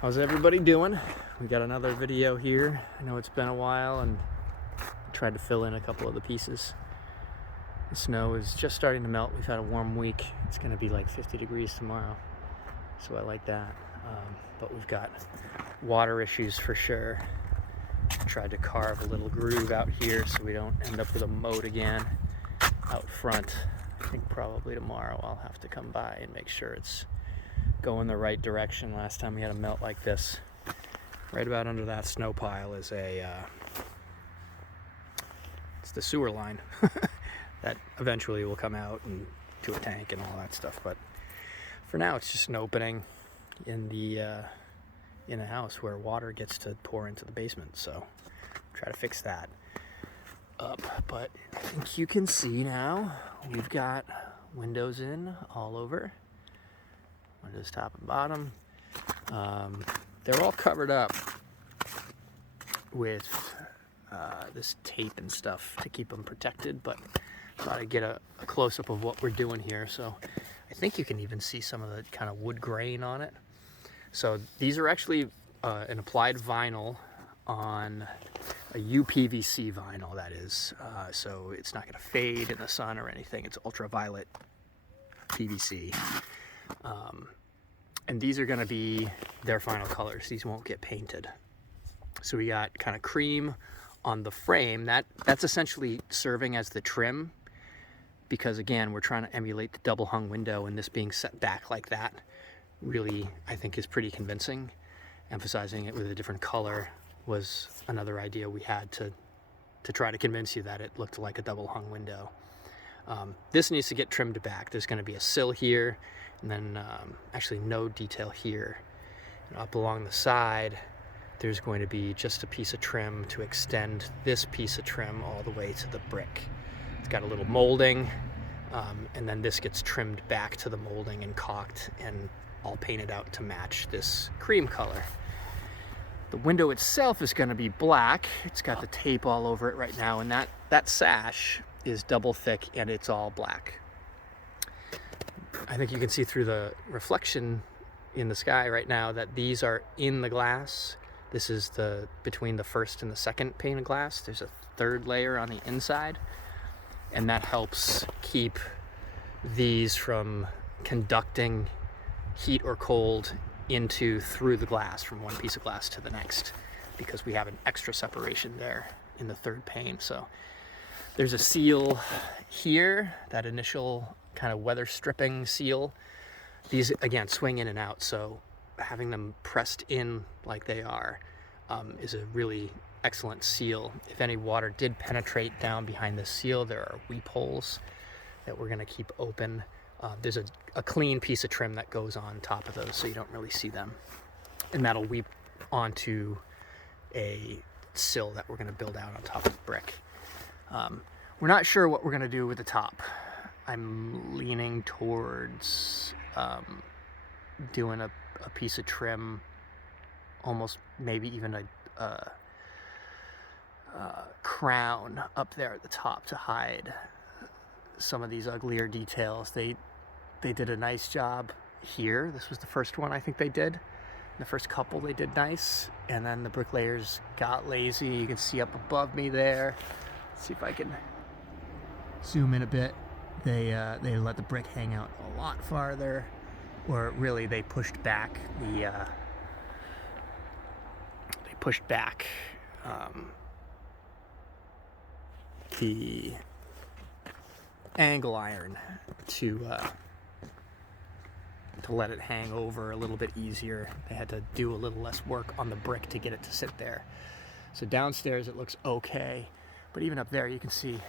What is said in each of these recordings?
How's everybody doing? We got another video here. I know it's been a while and I tried to fill in a couple of the pieces. The snow is just starting to melt. We've had a warm week. It's going to be like 50 degrees tomorrow, so I like that. But we've got water issues for sure. Tried to carve a little groove out here so we don't end up with a moat again out front. I think probably tomorrow I'll have to come by and make sure it's going the right direction. Last time we had a melt like this, right about under that snow pile is it's the sewer line that eventually will come out and to a tank and all that stuff. But for now, it's just an opening in the house where water gets to pour into the basement. So try to fix that up. But I think you can see now we've got windows in all over. Windows top and bottom. They're all covered up with this tape and stuff to keep them protected, but thought I'd get a close-up of what we're doing here. So I think you can even see some of the kind of wood grain on it. So these are actually an applied vinyl on a UPVC vinyl, that is. So it's not going to fade in the sun or anything. It's ultraviolet PVC. And these are going to be their final colors. These won't get painted. So we got kind of cream on the frame. That's essentially serving as the trim, because again, we're trying to emulate the double hung window, and this being set back like that really, I think, is pretty convincing. Emphasizing it with a different color was another idea we had to try to convince you that it looked like a double hung window. This needs to get trimmed back. There's going to be a sill here, and then actually no detail here. And up along the side, there's going to be just a piece of trim to extend this piece of trim all the way to the brick. It's got a little molding, and then this gets trimmed back to the molding and caulked and all painted out to match this cream color. The window itself is going to be black. It's got the tape all over it right now, and that sash is double thick and it's all black. I think you can see through the reflection in the sky right now that these are in the glass. This is between the first and the second pane of glass. There's a third layer on the inside, and that helps keep these from conducting heat or cold through the glass from one piece of glass to the next, because we have an extra separation there in the third pane. So there's a seal here, that initial kind of weather stripping seal. These again swing in and out, so having them pressed in like they are is a really excellent seal. If any water did penetrate down behind the seal, there are weep holes that we're going to keep open. There's a clean piece of trim that goes on top of those, so you don't really see them, and that'll weep onto a sill that we're going to build out on top of the brick. We're not sure what we're going to do with the top. I'm leaning towards doing a piece of trim, almost maybe even a crown up there at the top to hide some of these uglier details. They did a nice job here. This was the first one I think they did. The first couple they did nice, and then the bricklayers got lazy. You can see up above me there. Let's see if I can zoom in a bit. They let the brick hang out a lot farther, or really they pushed back the angle iron to let it hang over a little bit easier. They had to do a little less work on the brick to get it to sit there. So downstairs it looks okay, but even up there you can see,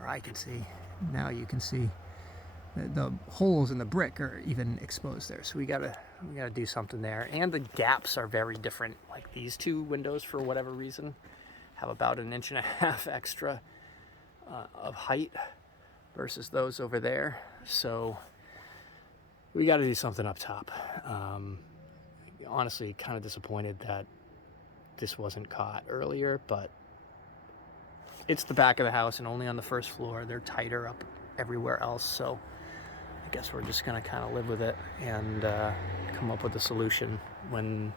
or I can see, now you can see the holes in the brick are even exposed there. So we gotta do something there. And the gaps are very different. Like these two windows, for whatever reason, have about 1.5 inches extra of height versus those over there. So we got to do something up top. Honestly, kind of disappointed that this wasn't caught earlier, but it's the back of the house and only on the first floor. They're tighter up everywhere else, so I guess we're just gonna kind of live with it and come up with a solution when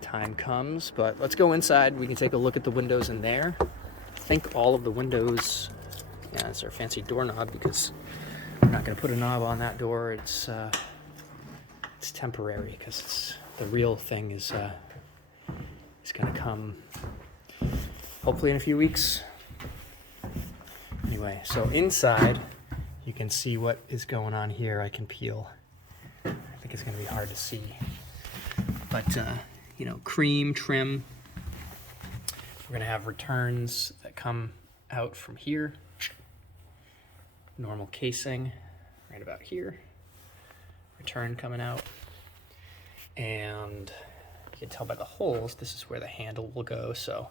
time comes. But let's go inside. We can take a look at the windows in there. I think all of the windows, yeah, that's our fancy doorknob because we're not going to put a knob on that door. It's temporary because the real thing is going to come hopefully in a few weeks. Anyway, so inside you can see what is going on here. I can peel. I think it's going to be hard to see. But, you know, cream trim. We're going to have returns that come out from here. Normal casing right about here. Return coming out. And you can tell by the holes, this is where the handle will go. So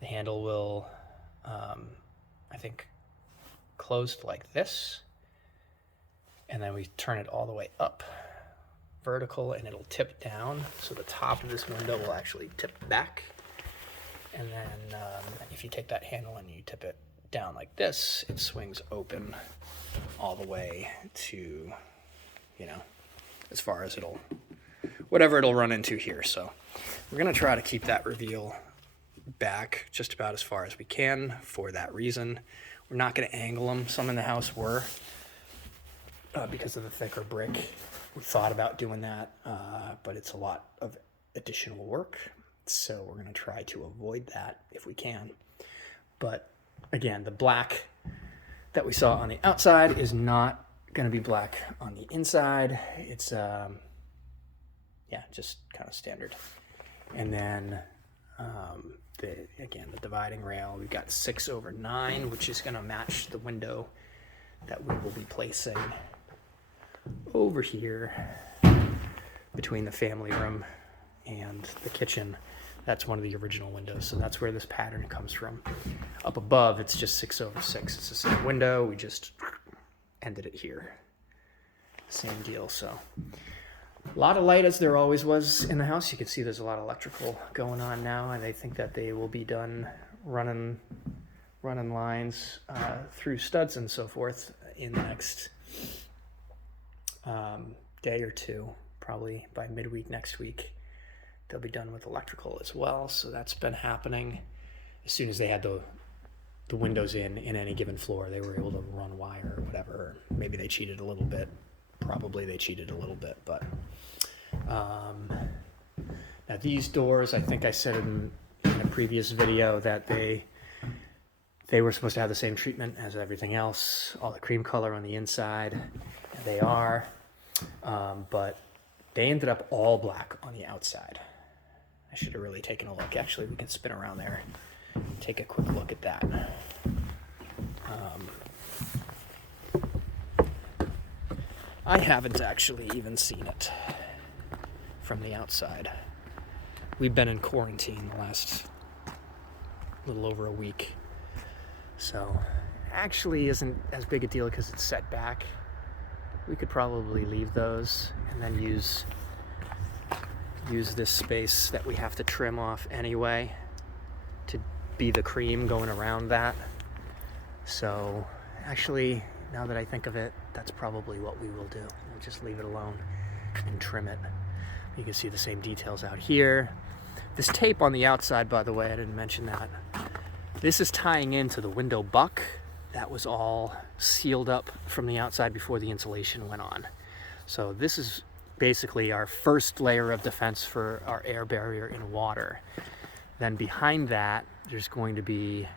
the handle will, I think, closed like this, and then we turn it all the way up vertical and it'll tip down, so the top of this window will actually tip back. And then if you take that handle and you tip it down like this, it swings open all the way to, you know, as far as whatever it'll run into here. So we're gonna try to keep that reveal back just about as far as we can for that reason. We're not going to angle them. Some in the house were because of the thicker brick. We thought about doing that, but it's a lot of additional work. So we're going to try to avoid that if we can. But again, the black that we saw on the outside is not going to be black on the inside. It's, yeah, just kind of standard. And then again, the dividing rail, we've got 6/9, which is going to match the window that we will be placing over here between the family room and the kitchen. That's one of the original windows, so that's where this pattern comes from. Up above, it's just 6/6. It's the same window, we just ended it here. Same deal, so. A lot of light, as there always was in the house. You can see there's a lot of electrical going on now, and I think that they will be done running lines through studs and so forth in the next day or two, probably by midweek next week. They'll be done with electrical as well, so that's been happening. As soon as they had the windows in any given floor, they were able to run wire or whatever. Maybe they cheated a little bit. Probably they cheated a little bit, but now these doors, I think I said in a previous video that they were supposed to have the same treatment as everything else, all the cream color on the inside, and they are, but they ended up all black on the outside. I should have really taken a look. Actually, we can spin around there, take a quick look at that. I haven't actually even seen it from the outside. We've been in quarantine the last little over a week, so actually isn't as big a deal because it's set back. We could probably leave those and then use this space that we have to trim off anyway to be the cream going around that. So actually, now that I think of it, that's probably what we will do. We'll just leave it alone and trim it. You can see the same details out here. This tape on the outside, by the way, I didn't mention that. This is tying into the window buck. That was all sealed up from the outside before the insulation went on. So this is basically our first layer of defense for our air barrier in water. Then behind that, there's going to be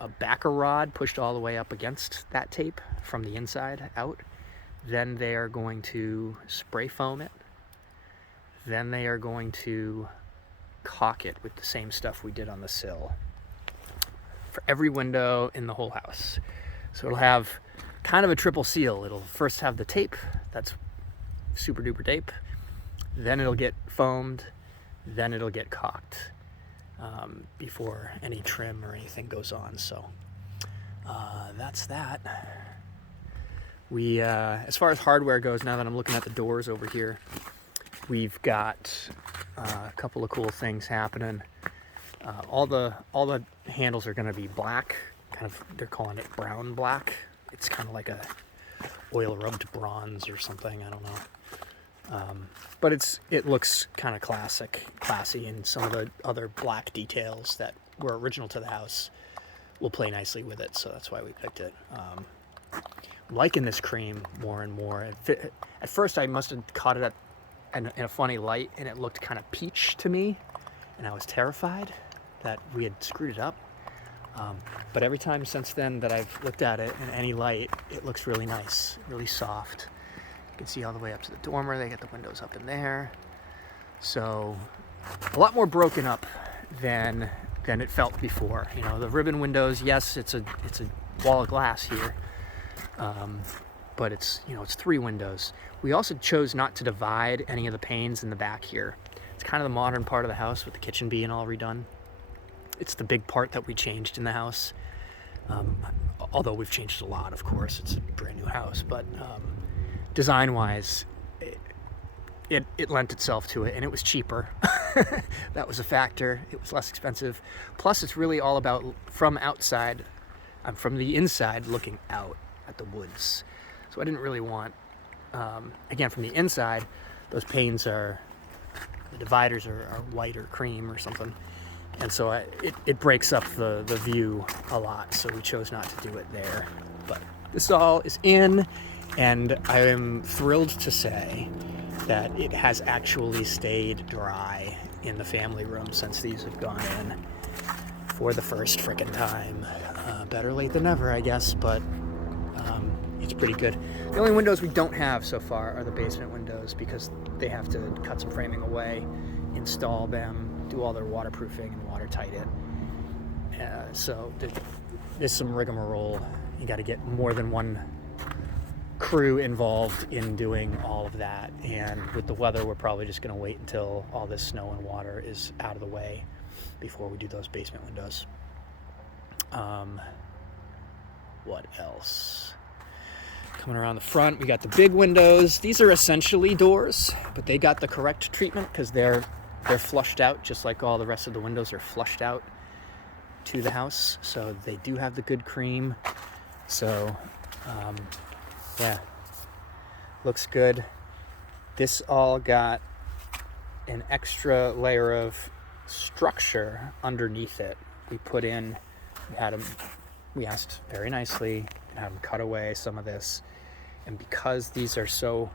a backer rod pushed all the way up against that tape from the inside out. Then they are going to spray foam it. Then they are going to caulk it with the same stuff we did on the sill for every window in the whole house. So it'll have kind of a triple seal. It'll first have the tape, that's super duper tape. Then it'll get foamed. Then it'll get caulked before any trim or anything goes on. So that's that. We, as far as hardware goes, now that I'm looking at the doors over here, we've got a couple of cool things happening. All the handles are going to be black. Kind of, they're calling it brown black. It's kind of like a oil rubbed bronze or something. I don't know. But it looks kind of classy, and some of the other black details that were original to the house will play nicely with it, so that's why we picked it. I'm liking this cream more and more. At first I must have caught it in a funny light, and it looked kind of peach to me, and I was terrified that we had screwed it up. But every time since then that I've looked at it in any light, it looks really nice, really soft. You can see all the way up to the dormer. They get the windows up in there. So a lot more broken up than it felt before. You know, the ribbon windows, yes, it's a wall of glass here, but it's 3 windows. We also chose not to divide any of the panes in the back here. It's kind of the modern part of the house with the kitchen being all redone. It's the big part that we changed in the house. Although we've changed a lot, of course. It's a brand new house, but design-wise, it lent itself to it, and it was cheaper. That was a factor. It was less expensive. Plus, it's really all about from outside, from the inside, looking out at the woods. So I didn't really want, again, from the inside, those panes the dividers are white or cream or something. And so it breaks up the view a lot, so we chose not to do it there. But this all is in, and I am thrilled to say that it has actually stayed dry in the family room since these have gone in for the first frickin' time. Better late than never, I guess, but it's pretty good. The only windows we don't have so far are the basement windows, because they have to cut some framing away, install them, do all their waterproofing and watertight it. So there's some rigmarole. You got to get more than one crew involved in doing all of that. And with the weather, we're probably just going to wait until all this snow and water is out of the way before we do those basement windows. What else? Coming around the front, we got the big windows. These are essentially doors, but they got the correct treatment because they're flushed out, just like all the rest of the windows are flushed out to the house. So they do have the good cream. So, yeah, looks good. This all got an extra layer of structure underneath it. We asked very nicely to have them cut away some of this. And because these are so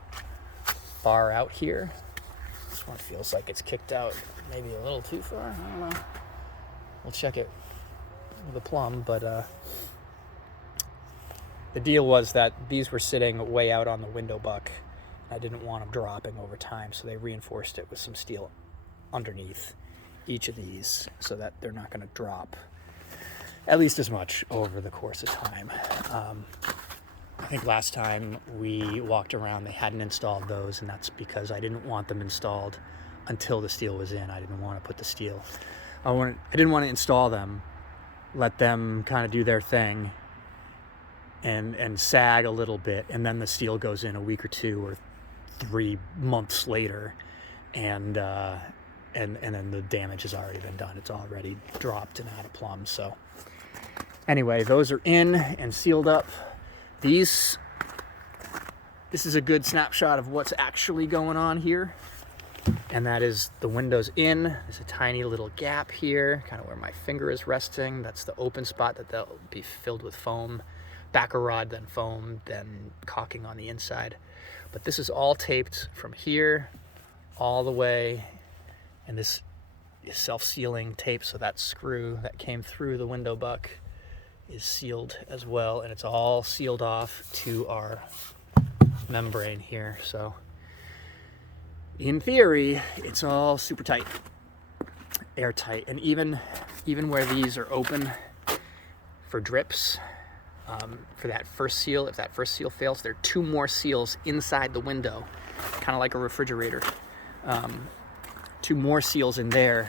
far out here, this one feels like it's kicked out maybe a little too far. I don't know. We'll check it with a plumb, but the deal was that these were sitting way out on the window buck. I didn't want them dropping over time, so they reinforced it with some steel underneath each of these so that they're not going to drop at least as much over the course of time. I think last time we walked around, they hadn't installed those, and that's because I didn't want them installed until the steel was in. I didn't want to put the steel. I didn't want to install them, let them kind of do their thing, and sag a little bit, and then the steel goes in a week or 2 or 3 months later, and then the damage has already been done. It's already dropped and out of plumb. So anyway, those are in and sealed up. This is a good snapshot of what's actually going on here, and that is the windows in. There's a tiny little gap here, kind of where my finger is resting. That's the open spot that'll be filled with foam, backer rod, then foam, then caulking on the inside. But this is all taped from here all the way, and this is self-sealing tape, so that screw that came through the window buck is sealed as well, and it's all sealed off to our membrane here. So in theory, it's all super tight, airtight, and even where these are open for drips, for that first seal, if that first seal fails, there are 2 more seals inside the window, kind of like a refrigerator. 2 more seals in there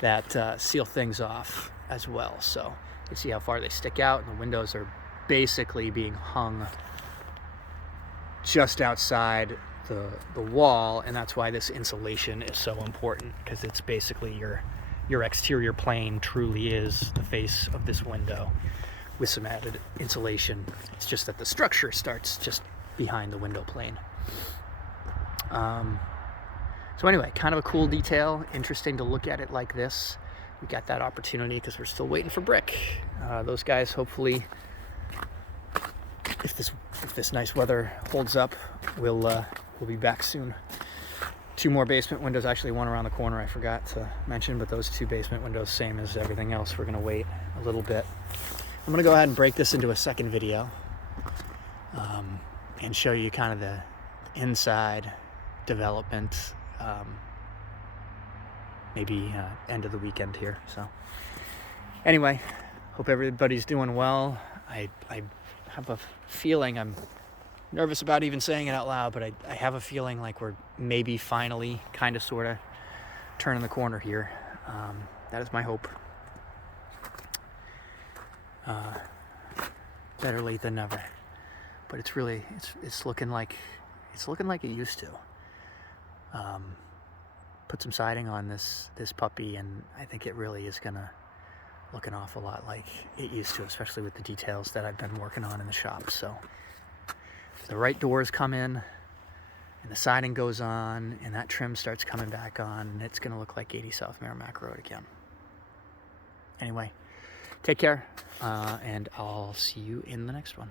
that seal things off as well. So you see how far they stick out, and the windows are basically being hung just outside the wall, and that's why this insulation is so important, because it's basically your exterior plane truly is the face of this window with some added insulation. It's just that the structure starts just behind the window plane. So anyway, kind of a cool detail, interesting to look at it like this. We got that opportunity because we're still waiting for brick. Those guys, hopefully, if this nice weather holds up, we'll be back soon. 2 more basement windows, actually one around the corner I forgot to mention, but those 2 basement windows, same as everything else. We're gonna wait a little bit. I'm gonna go ahead and break this into a second video and show you kind of the inside development, maybe end of the weekend here. So anyway, hope everybody's doing well. I have a feeling, I'm nervous about even saying it out loud, but I have a feeling like we're maybe finally kind of sort of turning the corner here. That is my hope. Better late than never, but it's really it's looking like it used to. Put some siding on this puppy, and I think it really is gonna look an awful lot like it used to, especially with the details that I've been working on in the shop. So if the right doors come in and the siding goes on and that trim starts coming back on, it's gonna look like 80 South Merrimack Road again. Anyway, take care, and I'll see you in the next one.